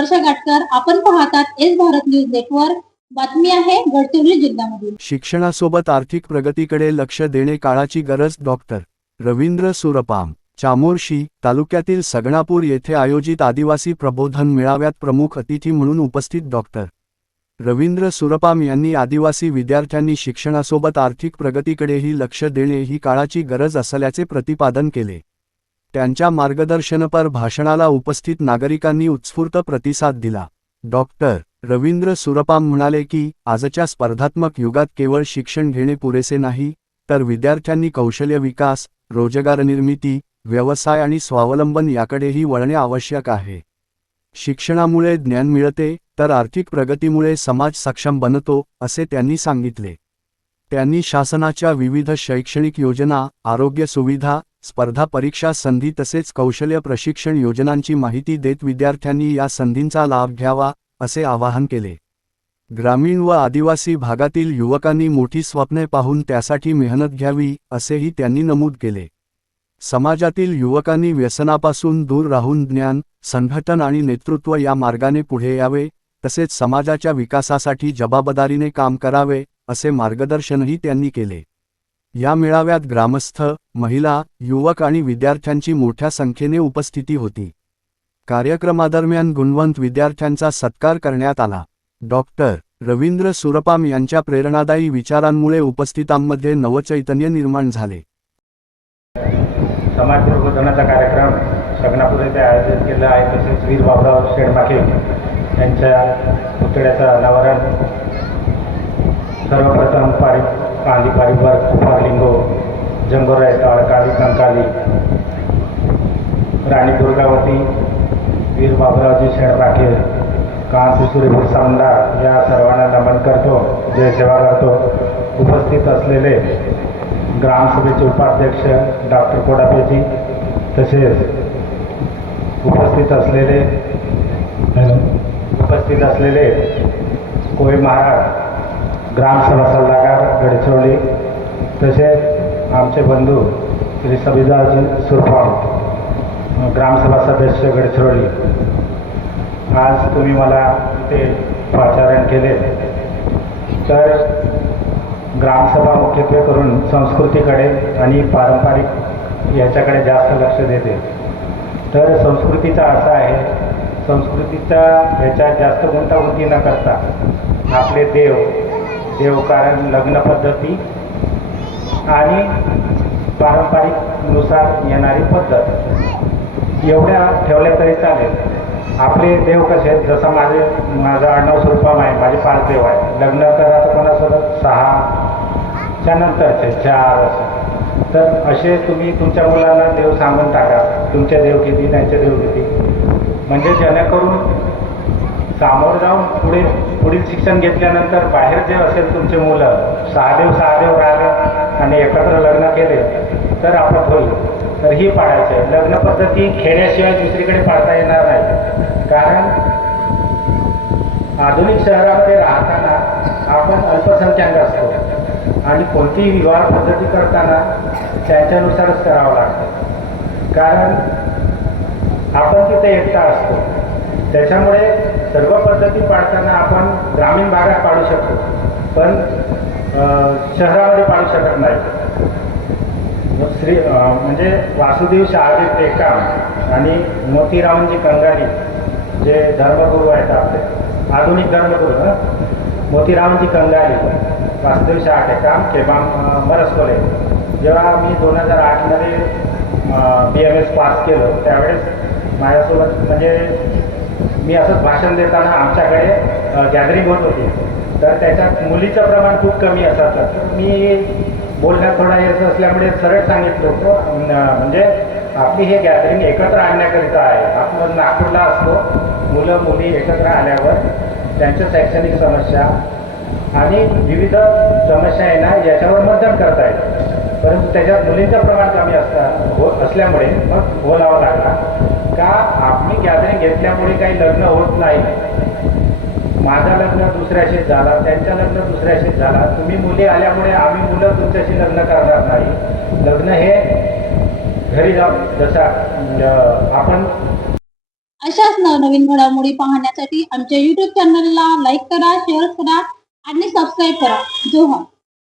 वर्षा गाटकर. आपण पाहतात S Bharat news network. बातमी आहे गडचिरोली जिल्ह्यामधील. शिक्षणासोबत आर्थिक प्रगतीकडे लक्ष देणे काळाची गरज. डॉक्टर रवींद्र सुरपाम. चामोर्शी तालुक्यातील सगणापूर येथे आयोजित आदिवासी प्रबोधन मेळाव्यात प्रमुख अतिथी म्हणून उपस्थित डॉक्टर रवींद्र सुरपाम यांनी आदिवासी विद्यार्थ्यांनी शिक्षणासोबत आर्थिक प्रगतीकडेही लक्ष देणे ही काळाची गरज असल्याचे प्रतिपादन केले. त्यांच्या मार्गदर्शनपर भाषणाला उपस्थित नागरिकांनी उत्स्फूर्त प्रतिसाद दिला. डॉक्टर रवींद्र सुरपाम म्हणाले की आजच्या स्पर्धात्मक युगात केवळ शिक्षण घेणे पुरेसे नाही, तर विद्यार्थ्यांनी कौशल्य विकास, रोजगार निर्मिती, व्यवसाय आणि स्वावलंबन याकडेही वळणे आवश्यक आहे. शिक्षणामुळे ज्ञान मिळते, तर आर्थिक प्रगतीमुळे समाज सक्षम बनतो, असे त्यांनी सांगितले. त्यांनी शासनाच्या विविध शैक्षणिक योजना, आरोग्य सुविधा, स्पर्धा परीक्षा संधी तसेच कौशल्य प्रशिक्षण योजनांची माहिती देत विद्यार्थ्यांनी या संधींचा लाभ घ्यावा, असे आवाहन केले. ग्रामीण व आदिवासी भागातील युवकांनी मोठी स्वप्ने पाहून त्यासाठी मेहनत घ्यावी, असेही त्यांनी नमूद केले. समाजातील युवकांनी व्यसनापासून दूर राहून ज्ञान, संघटन आणि नेतृत्व या मार्गाने पुढे यावे, तसेच समाजाच्या विकासासाठी जबाबदारीने काम करावे, असे मार्गदर्शनही त्यांनी केले. या मेळाव्यात ग्रामस्थ, महिला, युवक आणि विद्यार्थ्यांची मोठ्या संख्येने उपस्थिती होती. कार्यक्रमादरम्यान गुणवंत विद्यार्थ्यांचा सत्कार करण्यात आला. डॉक्टर रवींद्र सुरपाम यांच्या प्रेरणादायी विचारांमुळे उपस्थितांमध्ये नवचैतन्य निर्माण झाले. समाज प्रबोधनाचा कार्यक्रम सगणापूर येथे आयोजित केला आहे. तसेच वीर बाबुराव शेडमाके यांच्या पुतळ्याचं अनावरण सर्वप्रथम काली पारिवार कुमारलिंगो जंगोराय काळी कंकाली राणी दुर्गावती वीर बाबुरावजी शेडमाके कांसी बिरसा या सर्वांना नमन करतो, जय सेवा करतो. उपस्थित असलेले ग्रामसभेचे उपाध्यक्ष डॉक्टर कोडापेजी, तसेच उपस्थित असलेले कोळी महाराज ग्रामसभा सल्लागार गडचिरोली, तसेच आमचे बंधू श्री सबिदाजी सुरपाम ग्रामसभा सदस्य गडचिरोली. आज तुम्ही मला ते पाचारण केले. तर ग्रामसभा मुख्यत्वे करून संस्कृतीकडे आणि पारंपरिक याच्याकडे जास्त लक्ष देते. तर संस्कृतीचा असा आहे, संस्कृतीच्या ह्याच्यात जास्त गुंतागुंती न करता आपले देवकारण, लग्न पद्धती आणि पारंपरिकनुसार येणारी पद्धत एवढ्या ठेवल्या तरी चालेल. आपले देव कसे आहेत, जसं माझं आडनाव सुरपाम आहे, माझे 5 देव आहे. लग्न करायचं कोणासोबत 6च्या नंतरचे 4 असं. तर असे तुम्ही तुमच्या मुलांना देव सांगून टाका, तुमचे देव किती, त्यांचे देव किती, म्हणजे जेणेकरून सामोरं जाऊन पुढील शिक्षण घेतल्यानंतर बाहेर जे असेल तुमचे मुलं 6 देव राहिले आणि एकत्र लग्न केले तर आपलं होईल. तर ही पाळायची आहे. लग्न पद्धती खेड्याशिवाय दुसरीकडे पाळता येणार नाही. कारण आधुनिक शहरामध्ये राहताना आपण अल्पसंख्याक असतो आणि कोणतीही विवाह पद्धती करताना त्याच्यानुसारच करावं लागतं. कारण आपण तिथे एकटा असतो. त्याच्यामुळे सर्व पद्धती पाळताना आपण ग्रामीण भागात पाळू शकतो, पण शहरामध्ये पाळू शकत नाही. म्हणजे वासुदेव शहाजी टेकाम आणि मोतीरामजी कंगारी जे धर्मगुरू आहेत आपले, आधुनिक धर्मगुरू, मोतीरामजी कंगारी, वासुदेव शहा टेकाम, केबाम मरसकोले. जेव्हा मी 2008मध्ये BMS पास केलं त्यावेळेस माझ्यासोबत म्हणजे मी असंच भाषण देताना आमच्याकडे गॅदरिंग होत होती. तर त्याच्यात मुलीचं प्रमाण खूप कमी असायचं. तर मी बोलण्यात थोडा येत असल्यामुळे सरळ सांगितलं होतं, म्हणजे आपली हे गॅदरिंग एकत्र आणण्याकरिता आहे. आपण नागपूरला असतो, मुलं मुली एकत्र आल्यावर त्यांच्या शैक्षणिक समस्या आणि विविध समस्या आहे ना याच्यावर मतदान करता येतं. परंतु त्याच्यात मुलींचं प्रमाण कमी असल्यामुळे मग बोलावं लागला का आपली गॅदरिंग घेतल्यामुळे काही लग्न होत नाही. माझं लग्न दुसऱ्याशी झाला, त्यांचं लग्न दुसऱ्याशी झाला. तुम्ही मुली आल्यामुळे आम्ही मुलं तुमच्याशी लग्न करणार नाही. लग्न हे घरी जाऊन जसं आपण अशाच नवनवीन घडामोडी पाहण्यासाठी आमच्या YouTube चॅनलला लाईक करा, शेअर करा आणि सबस्क्राईब करा. जोहार.